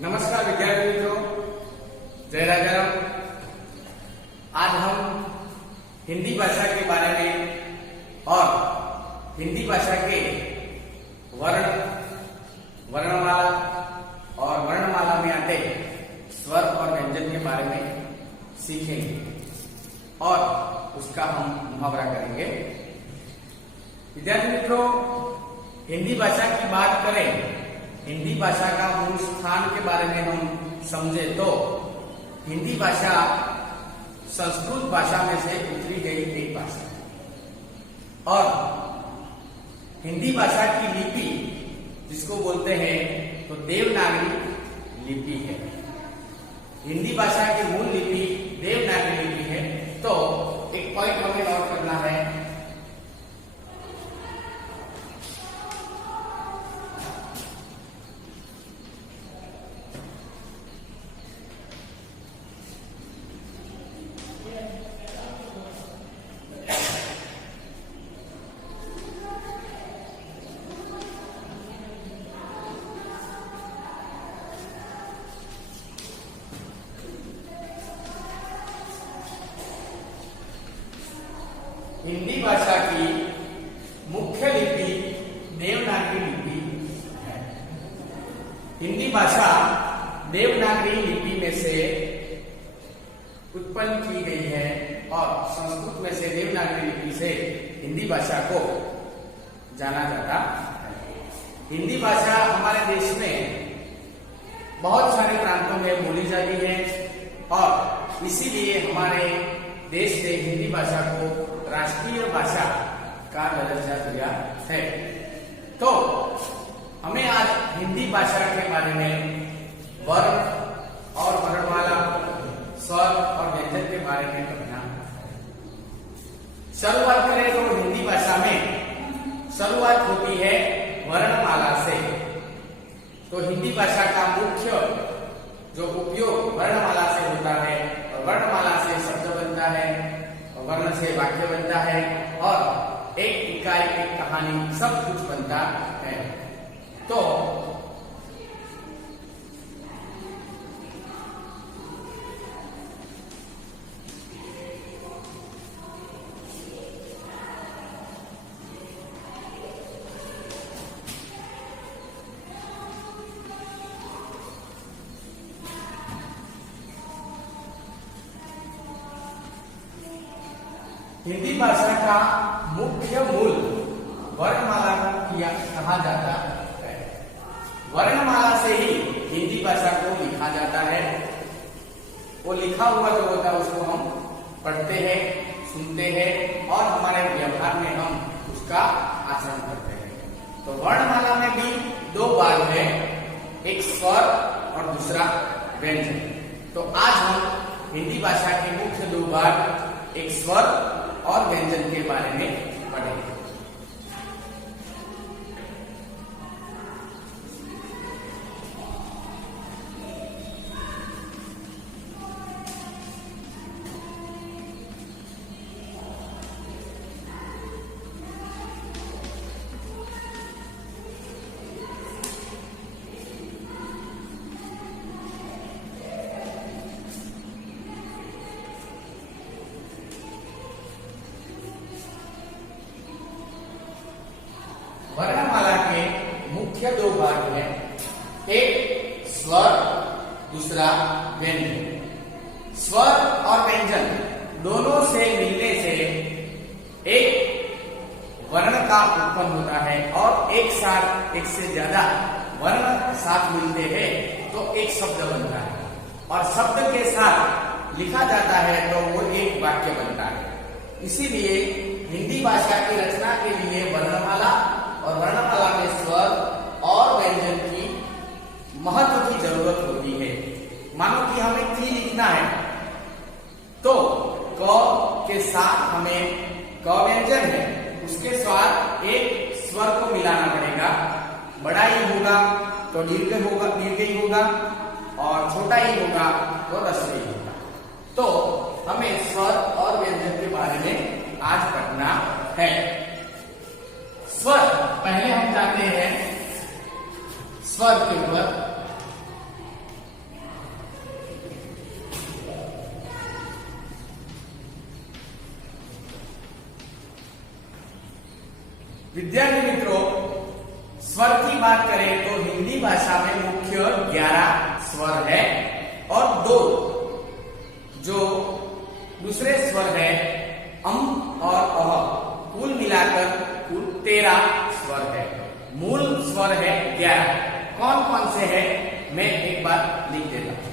नमस्कार विद्यार्थी मित्रों, जय राजा राम। आज हम हिंदी भाषा के बारे में और हिंदी भाषा के वर्णमाला और वर्णमाला में आते स्वर और व्यंजन के बारे में सीखेंगे और उसका हम मुहावरा करेंगे। विद्यार्थी मित्रों, हिंदी भाषा की बात करें, हिंदी भाषा का मूल स्थान के बारे में हम समझे तो हिंदी भाषा संस्कृत भाषा में से उतरी गई एक भाषा है और हिंदी भाषा की लिपि जिसको बोलते हैं तो देवनागरी लिपि है। हिंदी भाषा की मूल लिपि देवनागरी लिपि है। तो एक पॉइंट हमें नोट करना है, हिंदी भाषा की मुख्य लिपि देवनागरी लिपि है। हिंदी भाषा देवनागरी लिपि में से उत्पन्न की गई है और संस्कृत में से देवनागरी लिपि से हिंदी भाषा को जाना जाता है। हिंदी भाषा हमारे देश में बहुत सारे प्रांतों में बोली जाती है और इसीलिए हमारे देश ने हिंदी भाषा को राष्ट्रीय भाषा का दर्जा दिया है। तो हमें आज हिंदी भाषा के बारे में वर्ण और वर्णमाला, स्वर और व्यंजन के बारे में पढ़ना। शुरुआत करें तो हिंदी भाषा में शुरुआत होती है वर्णमाला से। तो हिंदी भाषा का मुख्य जो उपयोग वर्णमाला से होता है और वर्णमाला से शब्द बनता है, वर्ण से वाक्य बनता है और एक इकाई, एक कहानी, सब कुछ बनता है। तो हिंदी भाषा का मुख्य मूल वर्णमाला कहा जाता है। वर्णमाला से ही हिंदी भाषा को लिखा जाता है। वो लिखा हुआ जो होता है उसको हम पढ़ते हैं, सुनते हैं और हमारे व्यवहार में हम उसका आचरण करते हैं। तो वर्णमाला में भी दो भाग है, एक स्वर और दूसरा व्यंजन। तो आज हम हिंदी भाषा के मुख्य दो भाग, एक स्वर और व्यंजन के बारे में पढ़ेंगे। वर्णमाला के मुख्य दो भाग हैं, एक स्वर, दूसरा व्यंजन। स्वर और व्यंजन दोनों से मिलने से एक वर्ण का उत्पन्न होता है और एक साथ एक से ज्यादा वर्ण साथ मिलते हैं तो एक शब्द बनता है और शब्द के साथ लिखा जाता है तो वो एक वाक्य बनता है। इसीलिए हिंदी भाषा की रचना के लिए वर्णमाला और वर्णमाला में स्वर और व्यंजन की महत्व की जरूरत होती है। मानो कि हमें की लिखना है तो क के साथ हमें क व्यंजन है, उसके साथ एक स्वर को मिलाना पड़ेगा। बड़ा ही होगा तो दीर्घ ही होगा और छोटा ही होगा तो ह्रस्व ही होगा। तो हमें स्वर और व्यंजन के बारे में आज पढ़ना है। स्वर, पहले हम जाते हैं स्वर के ऊपर। विद्यार्थी मित्रों, स्वर की बात करें तो हिंदी भाषा में मुख्य 11 स्वर है और 2 जो दूसरे स्वर है अम और अह, कुल मिलाकर कुल 13 स्वर है। मूल स्वर है 11। कौन कौन से है मैं एक बार लिख देता हूं।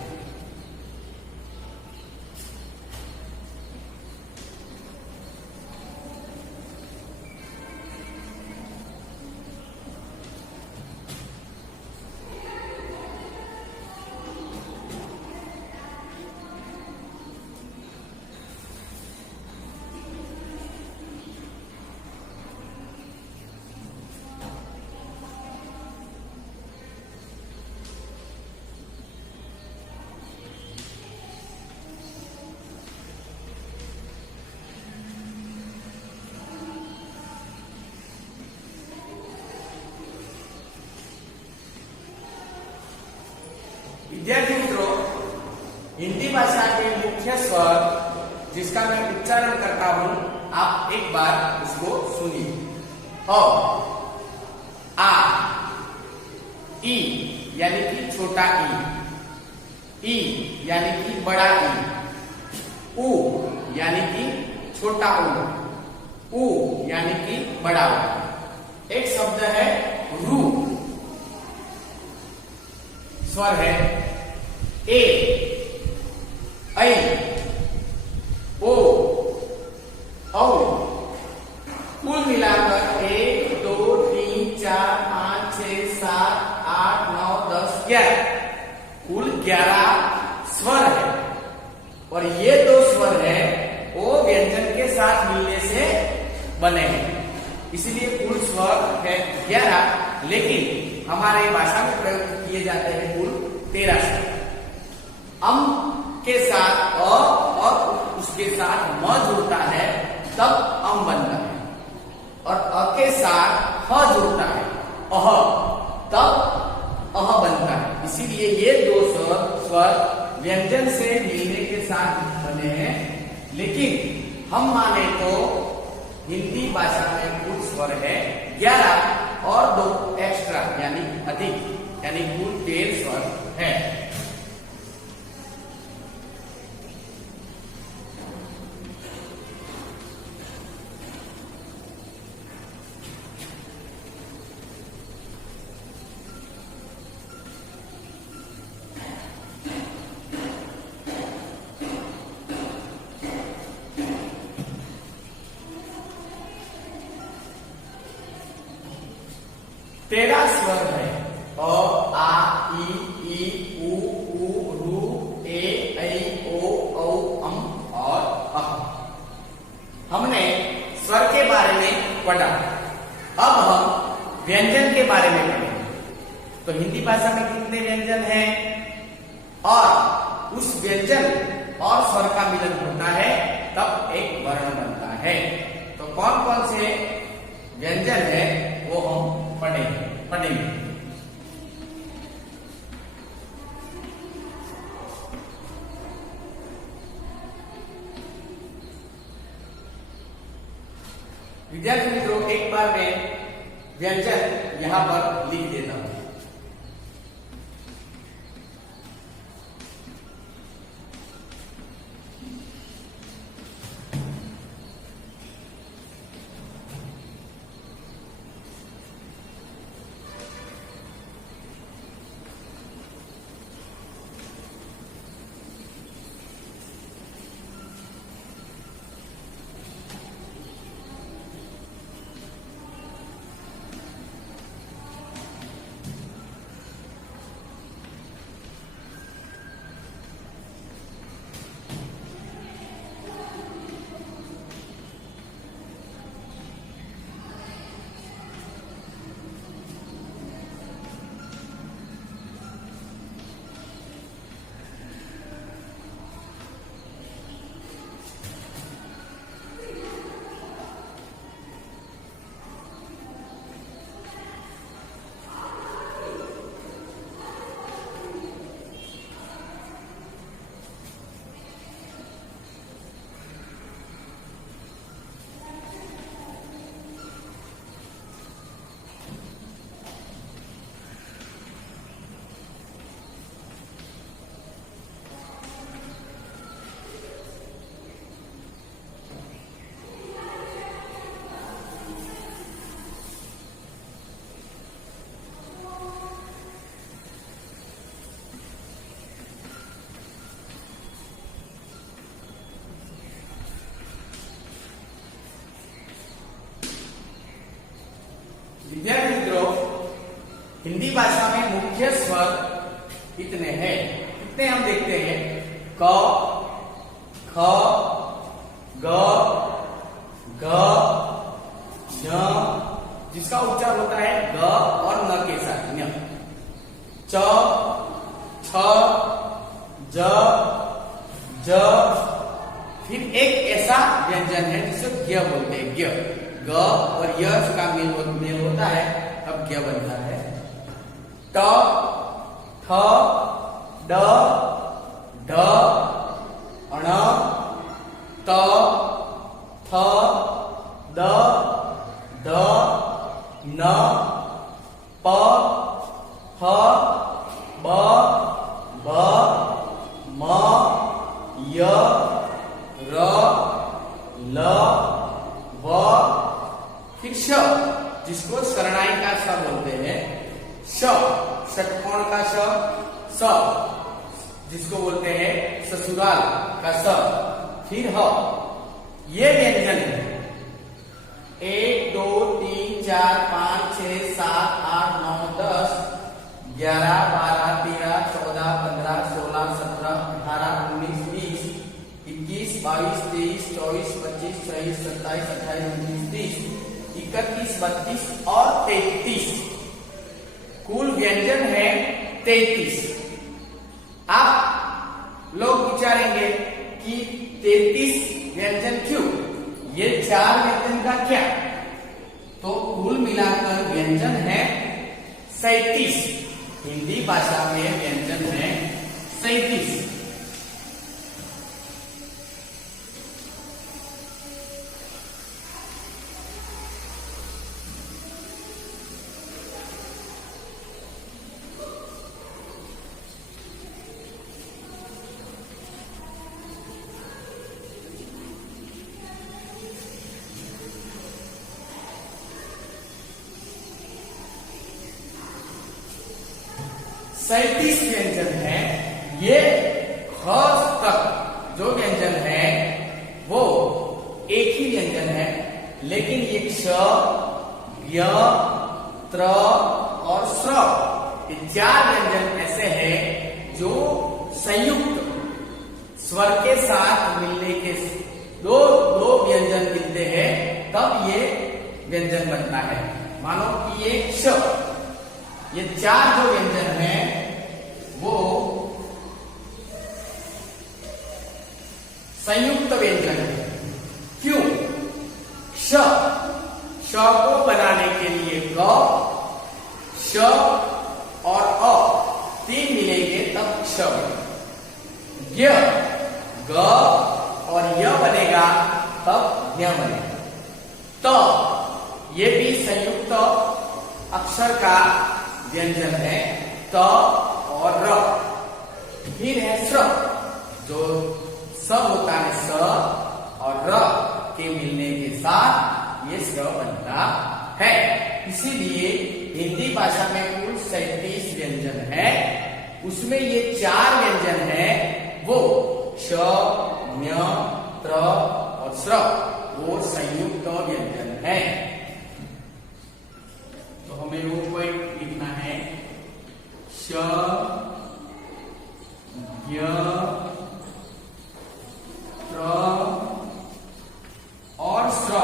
विद्यार्थी मित्रों, हिंदी भाषा के मुख्य स्वर जिसका मैं उच्चारण करता हूं, आप एक बार उसको सुनिए। अ, आ, ई यानी कि छोटा ई यानी कि बड़ा ई, उ यानी कि छोटा उ यानी कि बड़ा उ। एक शब्द है रू, स्वर है ए, ऐ, ओ, औ। कुल मिलाकर 1 2 3 4 5 6 7 8 9 10 11 कुल 11 स्वर है। और ये 2 स्वर है वो व्यंजन के साथ मिलने से बने हैं, इसलिए कुल स्वर है 11, लेकिन हमारे भाषा में प्रयोग किए जाते हैं कुल 13 स्वर। अम के साथ अ और उसके साथ म जुड़ता है तब अम बनता है, और अ के साथ ह जुड़ता है अह तब अह बनता है। इसीलिए ये 2 स्वर व्यंजन से मिलने के साथ बने हैं, लेकिन हम माने तो हिंदी भाषा में कुल स्वर है 11 और 2 एक्स्ट्रा यानी अधिक, यानी कुल 13 स्वर है। तेरह स्वर है अ, आ, ई, उ, रू, ए, ऐ, ओ, औ, अम और अह। हमने स्वर के बारे में पढ़ा, अब हम व्यंजन के बारे में पढ़ेंगे। तो हिंदी भाषा में कितने व्यंजन हैं और उस व्यंजन और स्वर का मिलन होता है तब एक वर्ण बनता है। तो कौन कौन से व्यंजन है वो हम पढ़ेंगे। विद्यार्थी मित्रों, एक बार मैं व्यंजन यहां पर लिख देता हूं। कितने हैं, कितने हम देखते हैं, क, ख, ग, घ, ञ, जिसका उच्चार होता है ग और न के साथ, ञ, च, छ, ज, ज, फिर एक ऐसा व्यंजन है जिसे ज्ञ बोलते हैं, ज्ञ, ग और य का मेल होता है तब ज्ञ बनता है। ट, ठ, ड, ढ, अण, त, थ, द, ध, न, प, ह, ब, भ, म, य, र, ल, व, फिर श, जिसको शरणाई का श बोलते हैं, श, षटकोण का श, स, जिसको बोलते हैं ससुराल का स, फिर ह। ये व्यंजन है 1 2 3 4 5 6 7 8 9 10 11 12 13 14 15 16 17 18 19 20 21 22 23 24 25 26 27 28 29 30 31 32 और 33, कुल व्यंजन है 33। आप लोग विचारेंगे कि 33 व्यंजन क्यों, ये 4 व्यंजन का क्या, तो कुल मिलाकर व्यंजन है 37। हिंदी भाषा में व्यंजन है 37। व्यंजन है, ये ख तक जो व्यंजन है वो एक ही व्यंजन है, लेकिन ये क्ष, ज्ञ, त्र और स्र, ये 4 व्यंजन ऐसे हैं जो संयुक्त स्वर के साथ मिलने के दो व्यंजन मिलते हैं तब ये व्यंजन बनता है। मानो कि ये क्ष, ये 4 जो व्यंजन हैं वो संयुक्त व्यंजन है। क्यों? श, श को बनाने के लिए ग, श और अ 3 मिलेंगे तब क्ष बनेगा। य, ग और य बनेगा तब ज्ञ बनेगा। त, ये भी संयुक्त अक्षर का व्यंजन है, त और र। फिर है स्र, जो स होता है स और र के मिलने के साथ ये स्र बनता है। इसीलिए हिंदी भाषा में कुल 37 व्यंजन है, उसमें ये 4 व्यंजन है वो श, ज्ञ, त्र और स्र, वो संयुक्त व्यंजन है। तो हमें वो कोई लिखना है श, ज्ञ, त्र और स्र।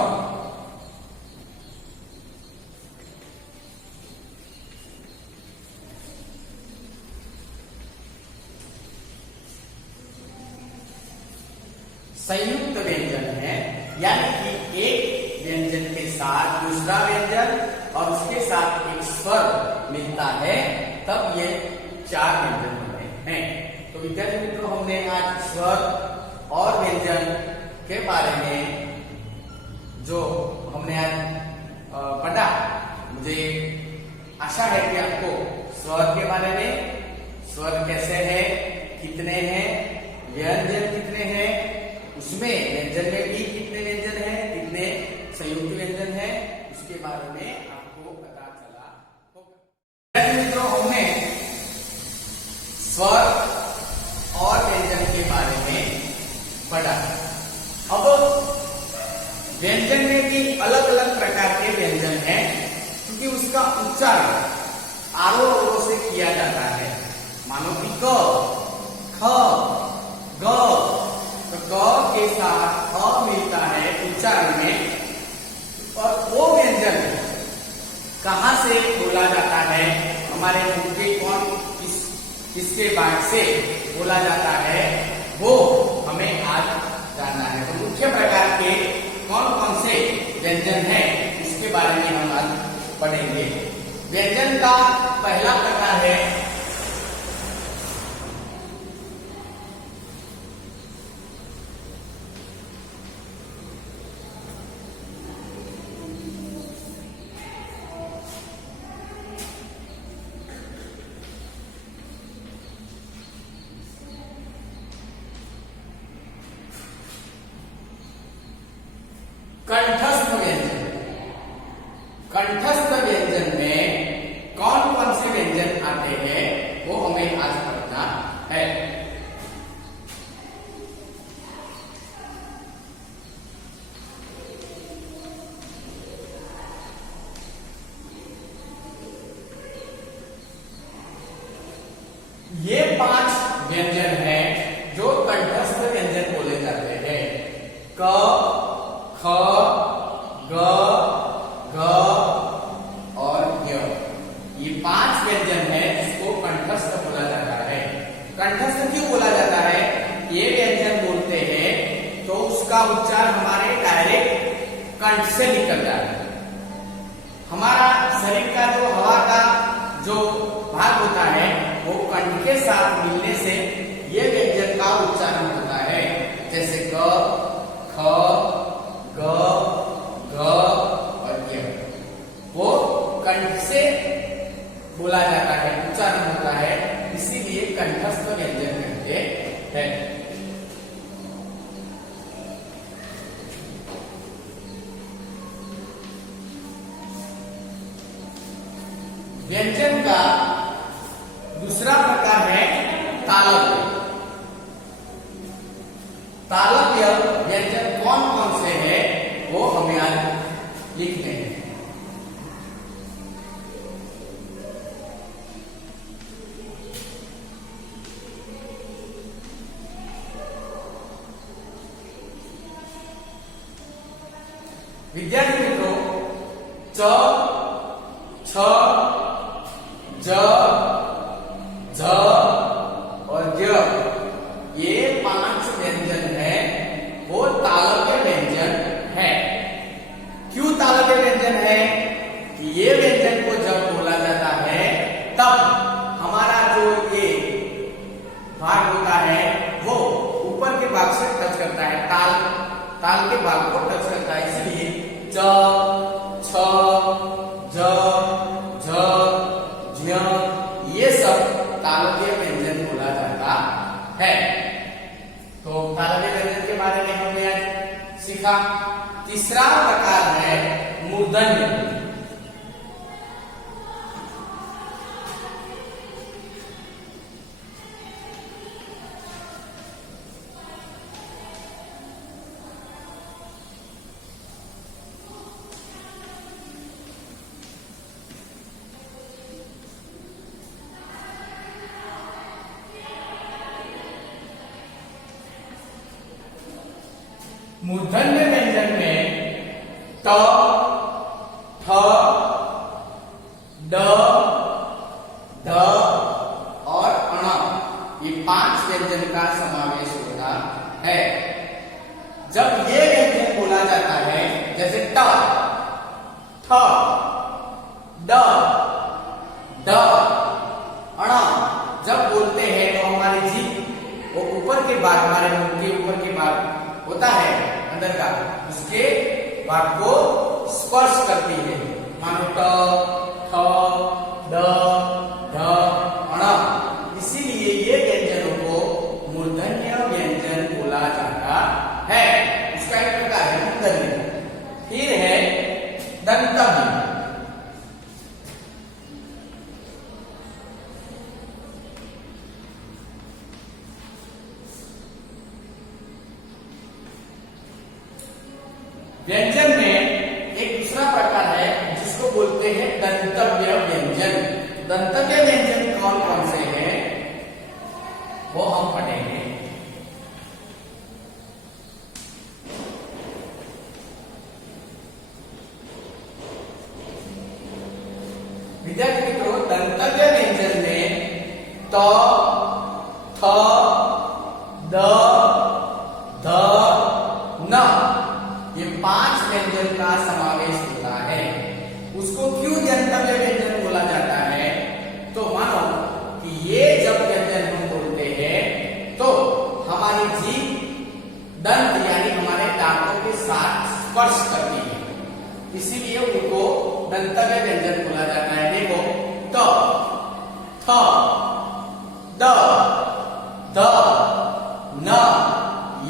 संयुक्त व्यंजन है, यानी कि एक व्यंजन के साथ दूसरा व्यंजन और उसके साथ एक स्वर मिलता है तब ये 4 व्यंजन बनते हैं। तो विद्यार्थी मित्रों, हमने आज स्वर और व्यंजन के बारे में जो हमने आज पढ़ा, मुझे आशा है कि आपको स्वर के बारे में, स्वर कैसे है, कितने हैं, व्यंजन कितने हैं, उसमें व्यंजन में भी कितने व्यंजन हैं, कितने संयुक्त व्यंजन हैं, उसके बारे में आपको पता चला होगा। मित्रों, हमने स्वर और व्यंजन के बारे में पढ़ा। अब व्यंजन में भी अलग अलग प्रकार के व्यंजन हैं, क्योंकि उसका उच्चारण आरोह अवरोह से किया जाता है। मानो कि क, ख, ग, तो क के साथ अ मिलता है उच्चारण में, और वो व्यंजन कहां से बोला जाता है, हमारे मुंह के किसके भाग से बोला जाता है, वो हमें आज जानना है। तो मुख्य प्रकार के कौन कौन से व्यंजन हैं इसके बारे में हम आज पढ़ेंगे। व्यंजन का पहला प्रकार है कंठस्थ व्यंजन। कंठस्थ व्यंजन में कौन कौन से व्यंजन आते हैं वो हमें आज पढ़ना है। ये 5 व्यंजन हैं जो कंठस्थ व्यंजन बोले जाते हैं। क, ख, ग, घ और य। ये 5 व्यंजन है जिसको कंठस्थ बोला जाता है। कंठस्थ क्यों बोला जाता है? ये व्यंजन बोलते हैं तो उसका उच्चार हमारे डायरेक्ट कंठ से निकल जाता है। हमारा शरीर का जो हवा का जो भाग होता है वो कंठ के साथ मिलने से ये व्यंजन का उच्चारण होता है। जैसे क, ख, ग, घ और य, वो कंठ से बोला जाता है, उच्चारण होता है, इसीलिए कंठस्थ व्यंजन कहते हैं। व्यंजन का दूसरा प्रकार है तालव्य। तालव्य व्यंजन कौन कौन से हैं वो हमें आज लिखते हैं। विद्यार्थी मित्रों, च, छ, ज, झ और ज, ये 5 व्यंजन हैं वो तालव्य व्यंजन है। क्यों तालव्य व्यंजन है? कि ये व्यंजन को जब बोला जाता है तब हमारा जो ये भाग होता है वो ऊपर के भाग से टच करता है, ताल के भाग को टच करता है, इसलिए च, छ, ज, झ, झ ये सब तालव्य व्यंजन बोला जाता है। तो तालव्य व्यंजन के बारे में हमने आज सीखा। तीसरा प्रकार है मूर्धन्य। मूर्धन्य व्यंजन में ट, ठ, ड, ध और अण, ये 5 व्यंजन का समावेश होता है। जब ये व्यंजन बोला जाता है, जैसे ट, ठ, ड, ध, अण, जब बोलते हैं तो हमारी जीभ वो ऊपर के भाग, हमारे मुंह के ऊपर के भाग होता है अंदर का, उसके भाग को स्पर्श करती है। मानो ट, ठ, ड, ढ, अण, इसीलिए ये व्यंजनों को मूर्धन्य व्यंजन बोला जाता है। उसका एक प्रकार है मूर्धन्य। फिर है दंतव्य। व्यंजन में एक दूसरा प्रकार है जिसको बोलते हैं दंतव्य व्यंजन। दंतव्य व्यंजन कौन कौन से हैं वो हम पढ़ेंगे। विद्यार्थी मित्रों, दंतव्य व्यंजन में त, थ, द, ध, न ये 5 व्यंजन का समावेश होता है। उसको क्यों दंतव्य व्यंजन बोला जाता है? तो मानो कि ये जब व्यंजन हम बोलते हैं तो हमारी जीभ दंत यानी हमारे दांतों के साथ स्पर्श करती है, इसीलिए उनको दंतव्य व्यंजन बोला जाता है। देखो, त, थ, द, ध, न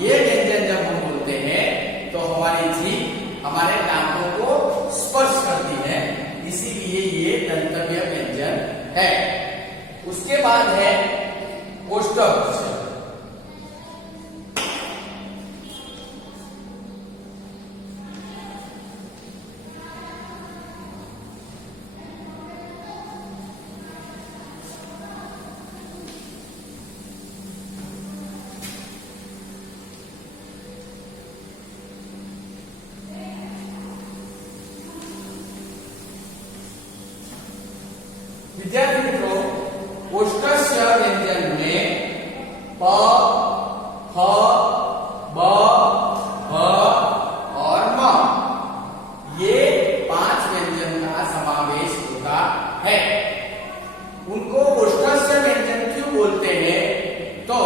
ये व्यंजन जब हम बोलते हैं तो हमारी जीभ हमारे दांतों को स्पर्श करती है, इसीलिए ये दंतव्य व्यंजन है। उसके बाद है ओष्ठस्य। विद्यार्थी मित्रों, ओष्ठस्य व्यंजन में प, ह, ब, भ और म ये 5 व्यंजन का समावेश होता है। उनको ओष्ठस्य व्यंजन क्यों बोलते हैं? तो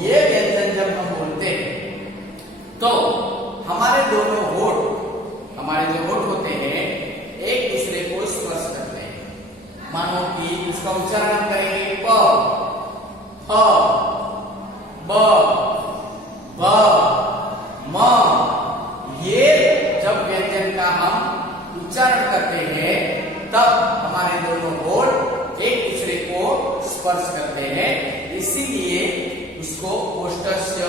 ये व्यंजन जब हम बोलते हैं तो हमारे दोनों होठ, हमारे जो होठ होते हैं एक दूसरे को स्पर्श करते हैं। मानो कि इसका उच्चारण करेंगे प, ह, ब, भ, म। ये जब व्यंजन का हम उच्चारण करते हैं तब हमारे दोनों होठ एक दूसरे को स्पर्श करते हैं, इसीलिए इसको ओष्ठस्य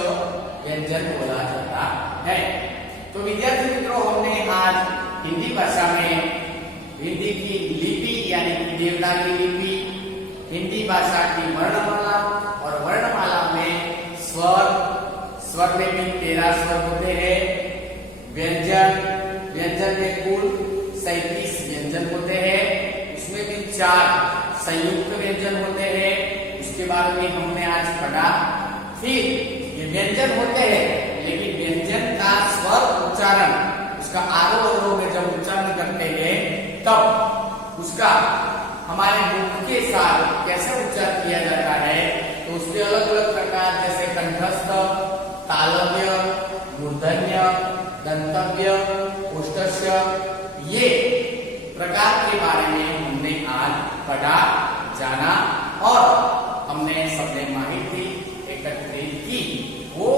व्यंजन बोला जाता है। तो विद्यार्थी मित्रों, हमने आज हिंदी भाषा में हिंदी की लिपि यानी कि देवनागरी लिपि, हिंदी भाषा की वर्णमाला और वर्णमाला में स्वर, स्वर में भी 13 स्वर होते हैं। व्यंजन, व्यंजन में कुल 37 व्यंजन होते हैं, उसमें भी 4 संयुक्त व्यंजन होते हैं। उसके बारे में हमने आज पढ़ा। फिर ये व्यंजन होते हैं, लेकिन व्यंजन का स्वर उच्चारण, उसका आरोह अवरोह में जब उच्चारण करते हैं तब उसका हमारे मुख के साथ कैसे उच्चारण किया जाता है, तो उसके अलग अलग प्रकार, जैसे कंठस्थ, तालव्य, मूर्धन्य, दंतव्य, ओष्ठस्य, ये प्रकार के बारे में हमने आज पढ़ा, जाना और हमने सबने माहिती एकत्रित की। वो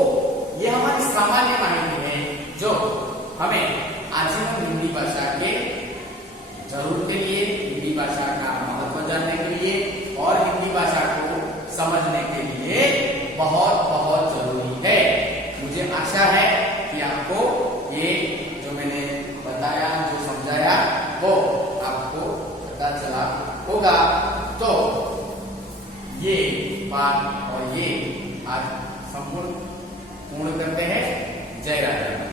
ये हमारी सामान्य माहिती है जो हमें आजीवन हिंदी भाषा के जरूरत के लिए, हिंदी भाषा का महत्व जानने के लिए और हिंदी भाषा को समझने के लिए बहुत बहुत जरूरी है। मुझे आशा है कि आपको ये जो मैंने बताया, जो समझाया, वो आपको पता चला होगा। तो ये बात और ये आज संपूर्ण पूर्ण करते हैं। जय राजा।